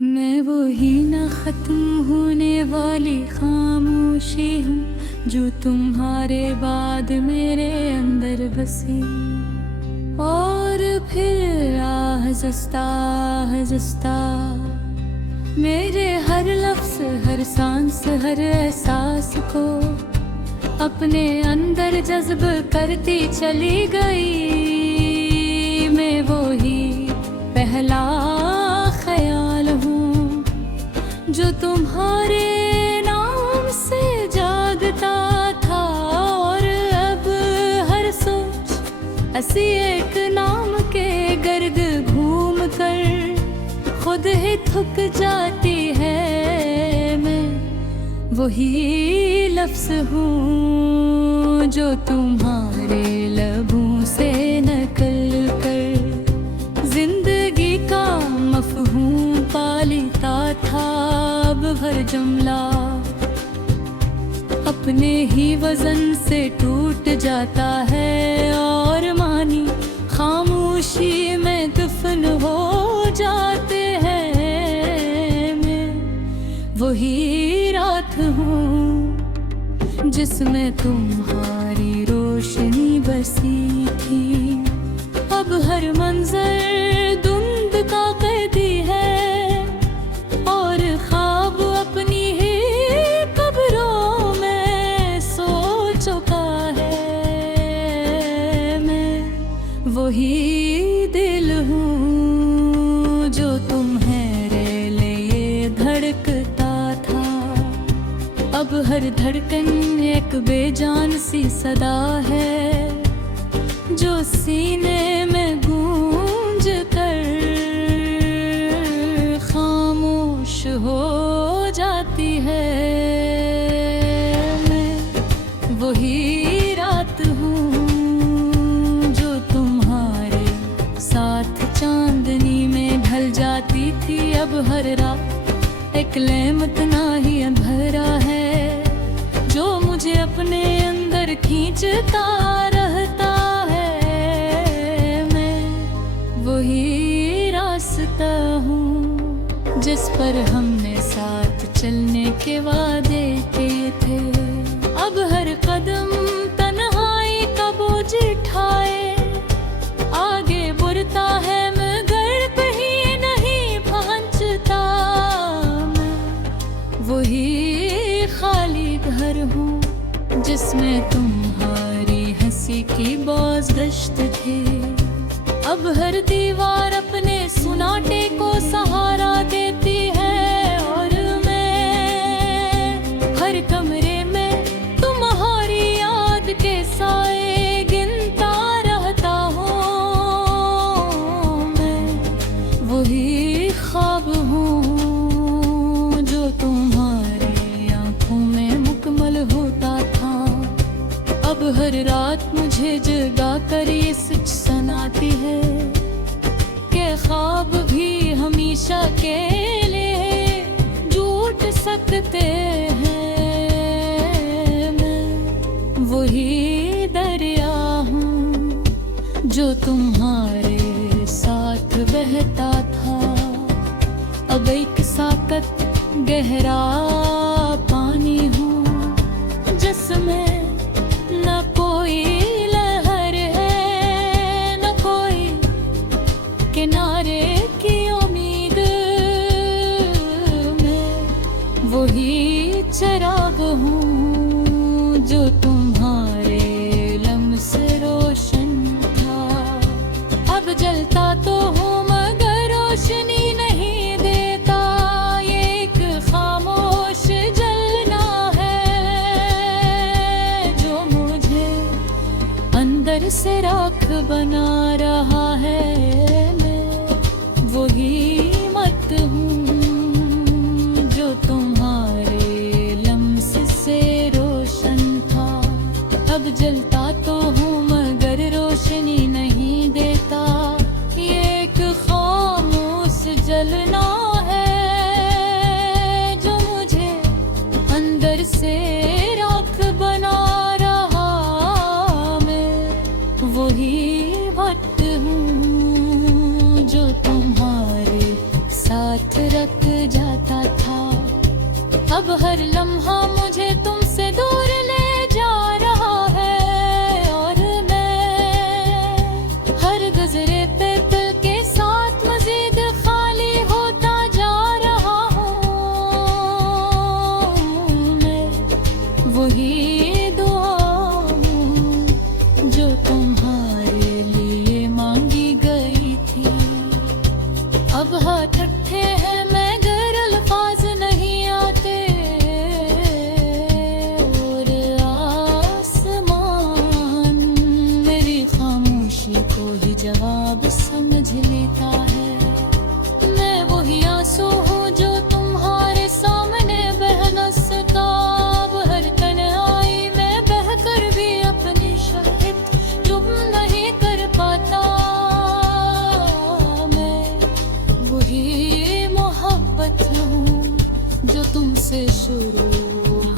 मैं वो ही ना ख़त्म होने वाली खामोशी हूँ जो तुम्हारे बाद मेरे अंदर बसी। और फिर आहिस्ता आहिस्ता मेरे हर लफ्ज़ हर सांस हर एहसास को अपने अंदर जज्ब करती चली गई। मैं वो ही पहला ख्याल हूँ जो तुम्हारे नाम से जागता था, और अब हर सोच ऐसी एक नाम के गर्द घूम कर खुद ही थक जाती है। मैं वही लफ्ज़ हूँ जो तुम्हारे लबों से नकल कर जिंदगी का मफ़हूम पालता था। अब हर जुमला अपने ही वज़न से टूट जाता है, और मानी खामोशी में दफन हो जाते हैं। मैं वही रात हूँ जिसमें तुम्हारी रोशनी बसी थी। अब हर मंजर धुंध का कैदी है, और ख्वाब अपनी ही कब्रों में सो चुका है। मैं वही दिल हूँ जो तुम्हारे लिए धड़कता था। अब हर धड़कन एक बेजान सी सदा है जो सीने में गूंज कर खामोश हो जाती है। मैं वही रात हूँ जो तुम्हारे साथ चांदनी में ढल जाती थी। अब हर रात एक लेमत ना ही अंधेरा है जो मुझे अपने अंदर खींचता रहता है। मैं वही रास्ता हूँ जिस पर हमने साथ चलने के वादे किए थे। अब हर कदम तन्हाई का बोझ उठाए आगे बढ़ता है, मगर कहीं नहीं पहुँचता। वही खाली घर हूँ जिसमें तुम्हारी हंसी की बाज़गश्त थी। अब हर दीवार अपने सुनाटे को सहारा देती है, और मैं हर कमरे में तुम्हारी याद के साए गिनता रहता हूँ। मैं वही ख्वाब हूँ जो तुम्हारी आंखों में मुकम्मल होता था। अब हर रात मुझे जगा कर ये सच सुनाती है कि ख्वाब भी हमेशा के लिए झूठ सकते हैं। मैं वही दरिया हूँ जो तुम्हारे साथ बहता था। अब एक साकत गहरा पानी हूँ जिसमें न कोई लहर है न कोई किनारे की उम्मीद। मैं वही चिराग हूँ जो तुम्हारे लम्स रोशन था। अब जलता तो हूँ मगर रोशनी नहीं देता। ये एक खामोश जलना है जो मुझे अंदर से राख बना रहा है। मैं वही मत हूँ जो तुम्हारे लम्स से रोशन था। अब जलता तो हूँ मगर रोशनी नहीं देता। ये एक खामोश जलना है जो मुझे अंदर से राख बना रहा। मैं वही भक्त हूँ खिसक जाता था। अब हर लम्हा मुझे तुमसे दूर ले जा रहा है, और मैं हर गजरे पे दिल के साथ मजीद खाली होता जा रहा हूँ। मैं वही दुआ हूँ जो तुम्हारे लिए मांगी गई थी। अब हाथ रखे हैं मगर अल्फाज नहीं आते, और आसमान मेरी खामोशी को ही जवाब समझ लेता है। मैं वही आंसू हूँ जो तुम्हारे सामने बह न सका। अब हर तन्हाई में बह कर भी अपनी शाहिद चुप नहीं कर पाता। वही मोहब्बत हूँ जो तुमसे शुरू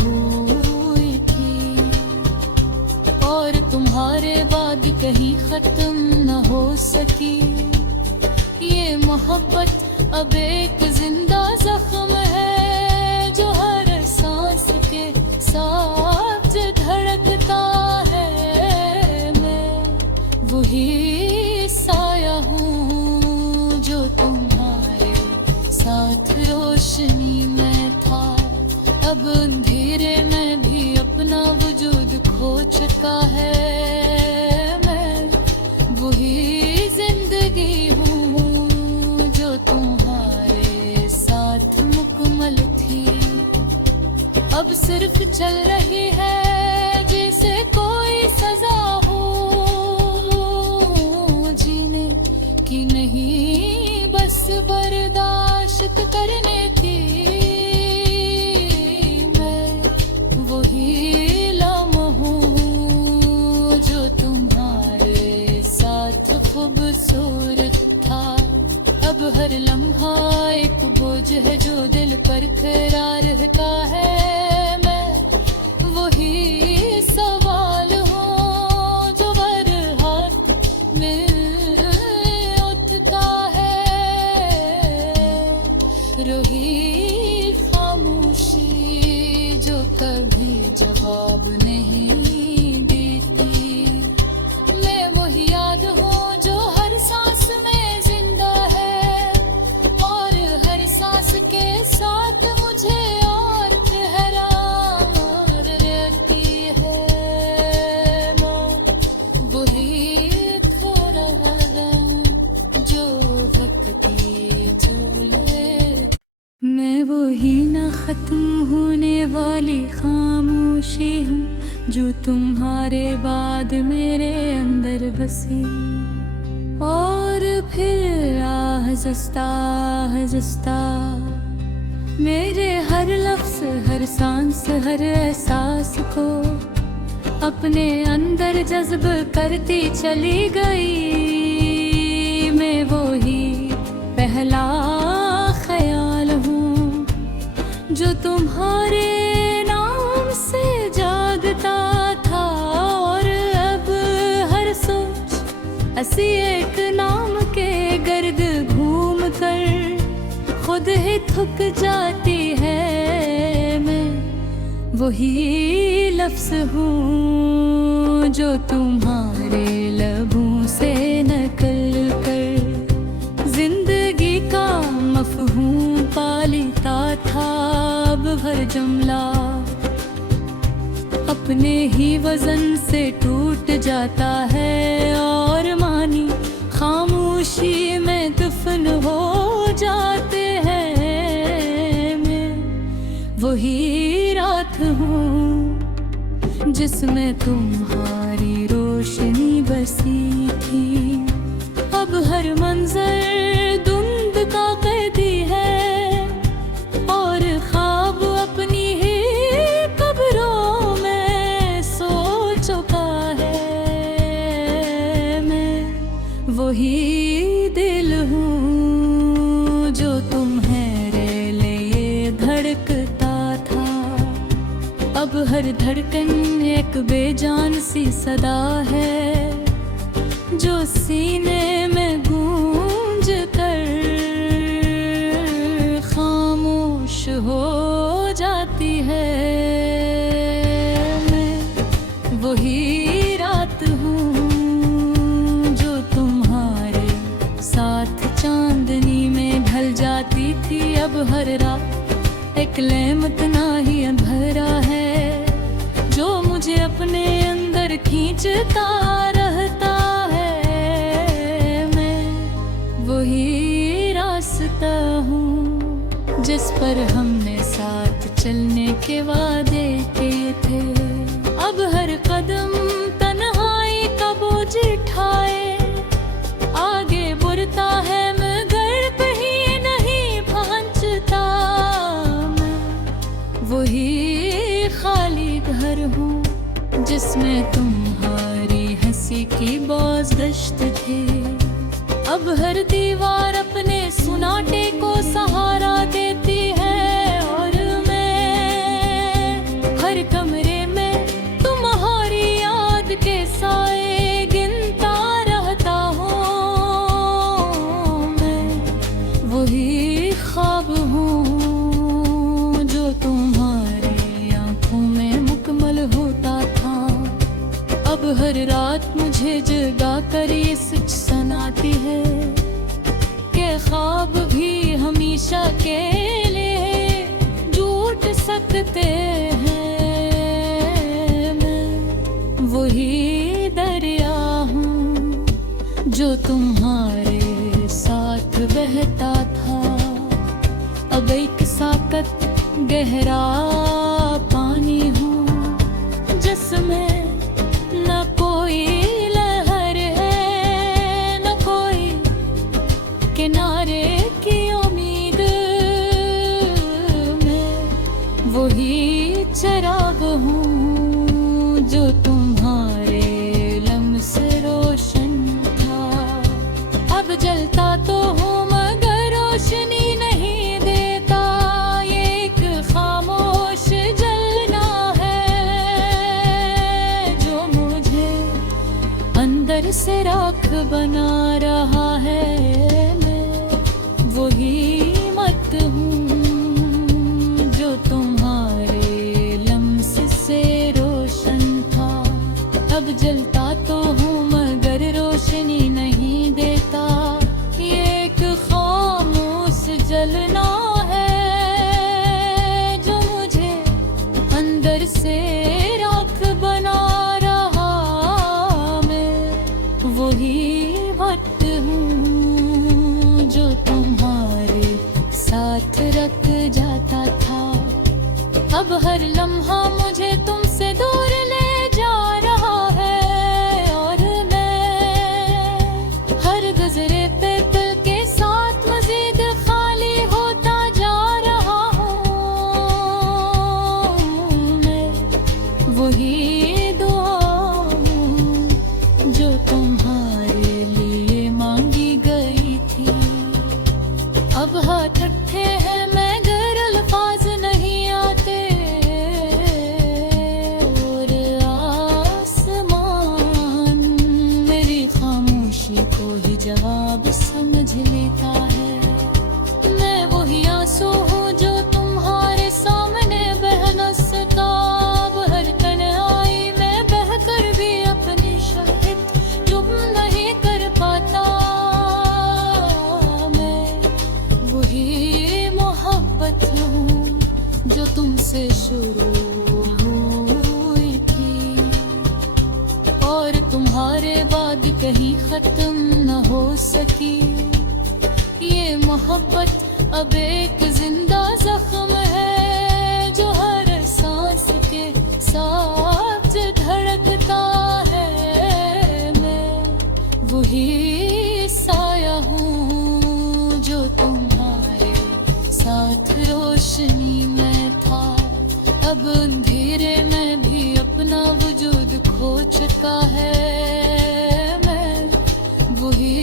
हुई थी, और तुम्हारे बाद कहीं खत्म न हो सकी। ये मोहब्बत अब एक जिंदा जख्म है जो हर सांस के साथ धड़कता है। मैं वही साया हूँ जो तुम्हारे साथ रोशनी में था। अब अंधेरे में भी अपना वजूद खो चुका है। मैं वही जिंदगी हूँ जो तुम्हारे साथ मुकम्मल थी। अब सिर्फ चल रही है जैसे कोई सजा हो, जीने की नहीं बस बर्दाश्त करने की। मैं वही लम्हा हूँ जो तुम्हारे साथ खूबसूरत था। अब हर लम्हा एक बोझ है जो दिल पर खरा रहता है। मैं वही सवाल हूँ जो हर हाथ में उठता है। रही खामोशी जो कभी जवाब नहीं देती। मैं वही याद हूँ जो हर सांस में जिंदा है, और हर सांस के साथ मुझे और ठहरार रहती है। मैं वही खोरा जो वक्त की झूले। मैं वही ना खत्म होने वाली खामोशी हूँ जो तुम्हारे बाद मेरे अंदर बसी। और फिर आहिस्ता आहिस्ता मेरे हर लफ्ज़ हर सांस हर एहसास को अपने अंदर जज्ब करती चली गई। मैं वही पहला ख्याल हूँ जो तुम्हारे नाम से जागता था। और अब हर सोच ऐसी एक नाम के गर्द घूम कर खुद ही थक जाती है। मैं वही लफ्ज़ हूँ जो तुम्हारे लबों से नकल कर जिंदगी का मफ़हूम पालता था। अब हर जुमला अपने ही वजन से टूट जाता है, और मानी खामोशी में दफन हो जाते हैं। मैं वही रात हूँ जिसमें तुम्हारी रोशनी बसी थी। अब हर मंजर धुंध का कैदी है, और ख्वाब अपनी ही कब्रों में सो चुका है। मैं वही दिल हूँ जो तुम्हारे लिए धड़कता था। अब हर धड़कन एक बेजान सी सदा है जो सीने में गूंज कर वही रात हूँ जो तुम्हारे साथ चांदनी में ढल जाती थी। अब हर रात एक लेमत ना ही अंधेरा है जो मुझे अपने अंदर खींचता रहता है। मैं वही रास्ता हूँ जिस पर हमने साथ चलने के वादे किए थे। अब हर कदम तन्हाई का बोझ उठाए आगे बढ़ता है मगर कहीं नहीं पहुंचता। मैं वही खाली घर हूँ जिसमें तुम्हारी हंसी की बाज़गश्त थी। अब हर दीवार अपने सुनाटे को सहारा देती है और मैं हर कमरे में तुम्हारी याद के साए गिनता रहता हूँ। मैं वही ख्वाब हूँ जो तुम्हारी आंखों में मुकम्मल होता था। अब हर रात मुझे जगा कर ये सच सुनाती है कि ख्वाब भी हमेशा के लिए झूठ सकते हैं। मैं वही दरिया हूँ जो तुम्हारे साथ बहता था। अब एक साकत गहरा पानी हूँ जिसमें न कोई लहर है न कोई किनारे की उम्मीद। मैं वही चिराग हूँ जो तुम्हारे लम्स रोशन था। अब जलता तो हूँ मगर रोशनी नहीं देता। ये एक खामोश जलना है जो मुझे अंदर से राख बना रहा है। मैं वही मत हूँ जो तुम्हारे लम्स से रोशन था। अब जलता तो हूँ मगर रोशनी नहीं देता। ये एक खामोश जलना है जो मुझे अंदर से राख बना रहा। मैं वही वक्त हूँ जो तुम्हारे साथ रख जाता था। अब हर लम्हा मुझे तुमसे दूर ले जा रहा है और मैं हर गुजरे पे दिल के साथ मजीद खाली होता जा रहा हूँ। मैं वही दुआ हूँ जो तुम्हारे लिए मांगी गई थी। अब हाथ रखे हैं मगर अल्फाज नहीं आते और आसमान मेरी खामोशी को ही जवाब समझ लेता है। मैं वही आंसू हूँ जो तुम्हारे सामने बह न सका। अब हर तन्हाई में बहकर भी अपनी शाहिद चुप नहीं कर पाता। मैं वही मोहब्बत हूँ जो तुमसे शुरू हुई थी और तुम्हारे बाद कहीं खत्म न हो सकी। ये मोहब्बत अब एक जिंदा जख्म है जो हर सांस के साथ धड़कता है। मैं वही साया हूँ जो तुम्हारे साथ रोशनी में था। अब अंधेरे में भी अपना वजूद खो चुका है। मैं वही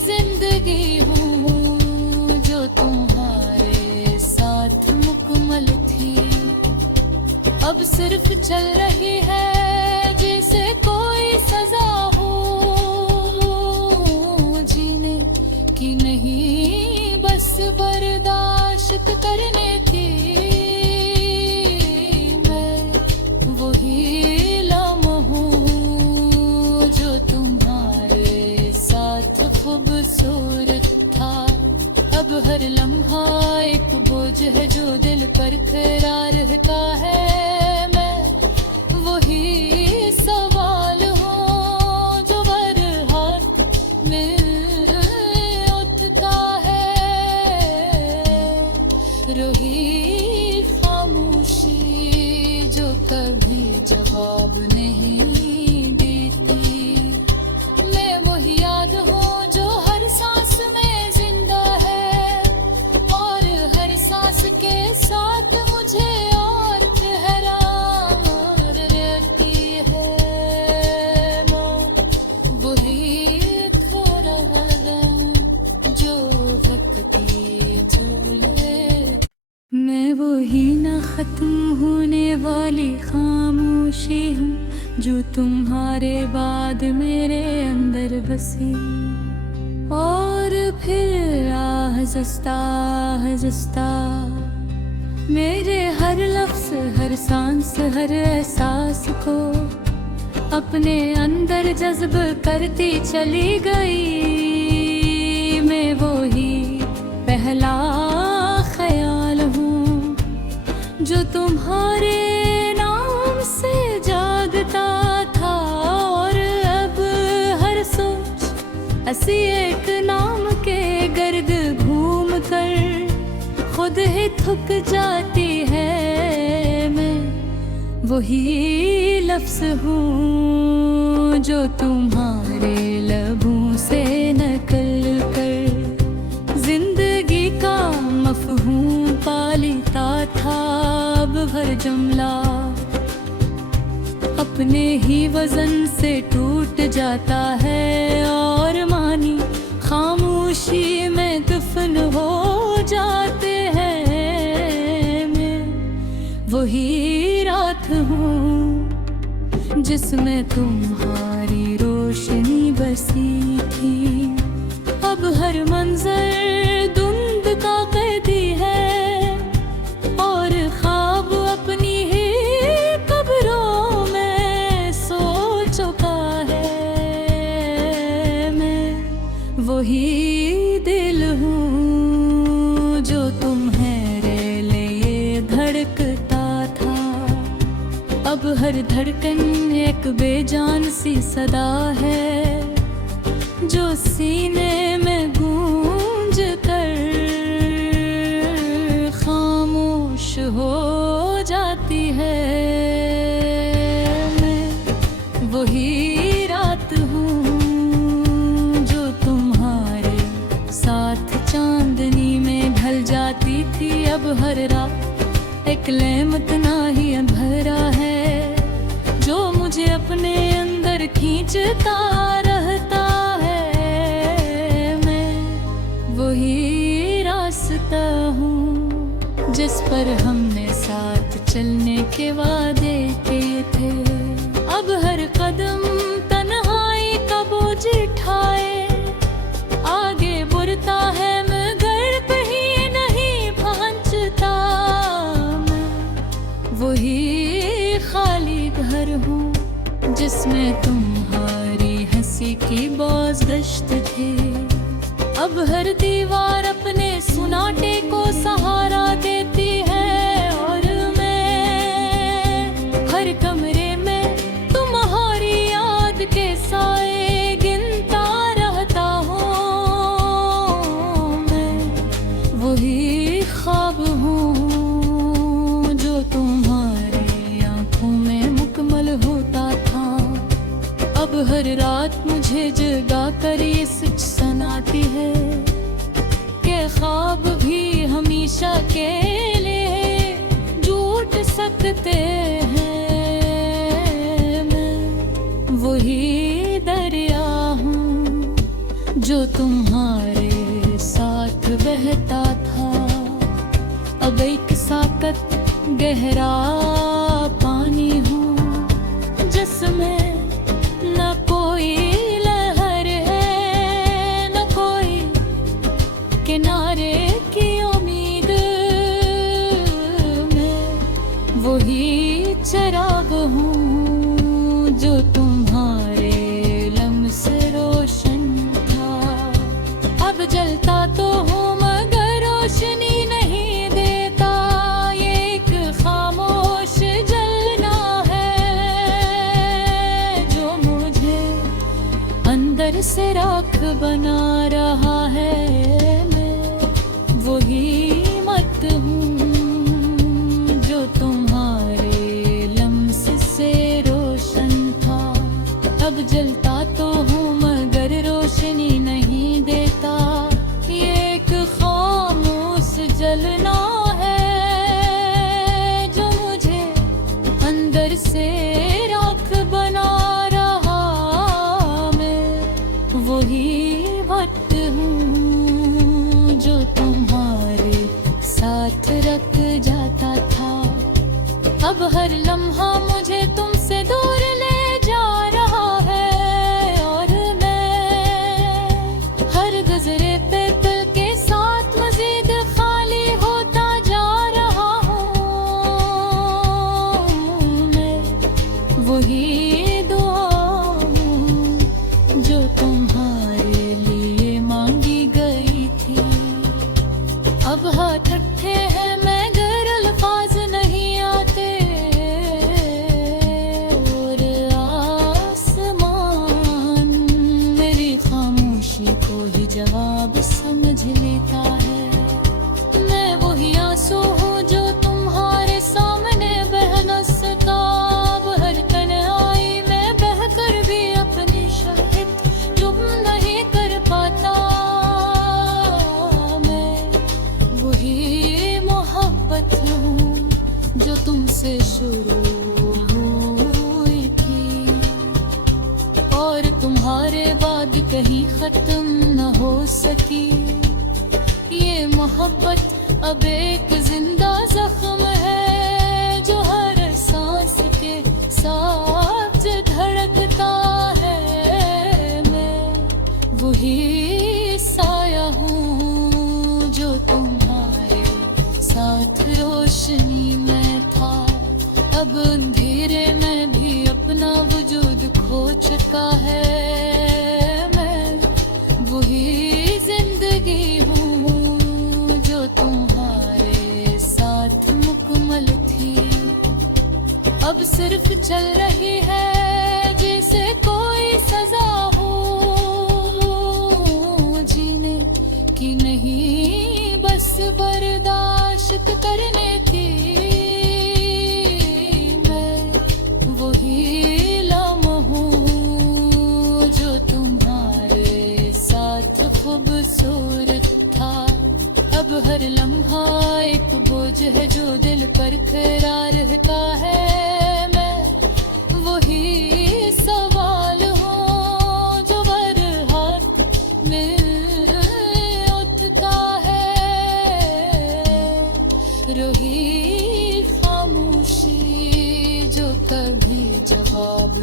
जिंदगी हूँ जो तुम्हारे साथ मुकम्मल थी। अब सिर्फ चल रही है जैसे कोई सजा हो जीने की नहीं बस बर्दाश्त करने की। मैं वही लम्हों हर लम्हा एक बोझ है जो दिल पर खरा रहता है। मैं वही सवाल हूँ जो हर हाथ में उठता है। रही खामोशी जो कभी जवाब नहीं देती। मैं वही याद हूँ जो हर सांस में जिंदा है और हर सांस के साथ मुझे और गहरा रहती है। मैं वही थोड़ा कदम जो भटकी झूले। मैं वही ना खत्म होने वाली खामोशी हूँ जो तुम्हारे बाद मेरे अंदर बसी। और फिर आहिस्ता आहिस्ता मेरे हर लफ्ज़ हर सांस हर एहसास को अपने अंदर जज्ब करती चली गई। मैं वही पहला ख्याल हूँ जो तुम्हारे नाम से जागता था। और अब हर सोच ऐसी एक नाम के गर्द घूम कर खुद ही थक जाती है। मैं वही लफ्ज़ हूँ जो तुम्हारे लबों से नकल कर जिंदगी का मफ़हूम पालता था। अब हर जुमला अपने ही वजन से टूट जाता है और मानी खामोशी में दफन हो जाते हैं। मैं वही रात हूँ जिसमें तुम्हारी रोशनी बसी थी। अब हर मंजर धुंध का कैदी है और ख्वाब अपनी ही कब्रों में सो चुका है। मैं वही दिल हूँ जो तुम्हारे लिए धड़कता था। अब हर धड़कन एक बेजान सी सदा है जो सीने में गूंज कर खामोश हो जाती है। मैं वही रात हूँ जो तुम्हारे साथ चांदनी में ढल जाती थी। अब हर रात एक लेमत ना ही भरा है जो मुझे अपने अंदर खींचता रहता है। मैं वही रास्ता हूँ जिस पर हमने साथ चलने के वादे किए थे। अब हर कदम तन्हाई का बोझ उठाए आगे बढ़ता है मगर कहीं नहीं पहुँचता। मैं वही खाली घर हूँ जिसमें तुम्हारी हंसी की बाज़गश्त थी। अब हर दीवार अपने सुनाटे को सहारा देती है और मैं हर कमरे में तुम्हारी याद के साए गिनता रहता हूँ। मैं वही ख्वाब हूँ जो तुम्हारी आंखों में मुकम्मल होता था। अब हर रात मुझे जगा कर ये सच सुनाती है कि ख्वाब भी हमेशा के लिए झूठ सकते हैं। मैं वही दरिया हूँ जो तुम्हारे साथ बहता था। अब एक साकत गहरा पानी हूँ जिसमें न कोई लहर है न कोई किनारे की उम्मीद। मैं वही चिराग हूँ जो तुम्हारे लम्स रोशन था। अब जलता तो हूँ मगर से राख बना रहा है। मैं वही मत हूँ जो तुम्हारे लम्स से रोशन था। अब जलता तो हूँ मगर रोशनी नहीं देता। ये एक खामोश जलना है जो मुझे अंदर से राख बना रहा। मैं वही भक्त हूँ जो तुम्हारे साथ रख जाता था। अब हर लम्हा मुझे तुमसे दूर ले जा रहा है और मैं हर गुजरे पे दिल के साथ मजीद खाली होता जा रहा हूँ। मैं वही दुआ हूँ जो तुम्हारे लिए मांगी गई थी। अब हाथ रखे हैं मगर अल्फाज नहीं आते और आसमान मेरी खामोशी को ही जवाब समझ लेता है। मैं वही आंसू हूँ जो तुम्हारे सामने बह न सका। अब हर तन्हाई में बहकर भी अपनी शाहिद चुप नहीं कर पाता। मैं वही मोहब्बत हूँ जो तुमसे शुरू हुई थी और तुम्हारे बाद कहीं खत्म न हो सकी। ये मोहब्बत अब एक जिंदा जख्म है जो हर सांस के साथ धड़कता है। मैं वही साया हूँ जो तुम्हारे साथ रोशनी में था। अब अंधेरे में भी अपना वजूद खो चुका है। मैं वही जिंदगी हूँ जो तुम्हारे साथ मुकम्मल थी। अब सिर्फ चल रही है जैसे कोई सजा हो जीने की नहीं बस बर्दाश्त करने की। मैं वही लम्हा हूँ जो तुम्हारे साथ खूबसूरत था। अब हर लम्हा एक बोझ है जो दिल पर खरा रहता है। मैं वही सवाल हूँ जो हर हाथ में उठता है। रही खामोशी जो कभी जवाब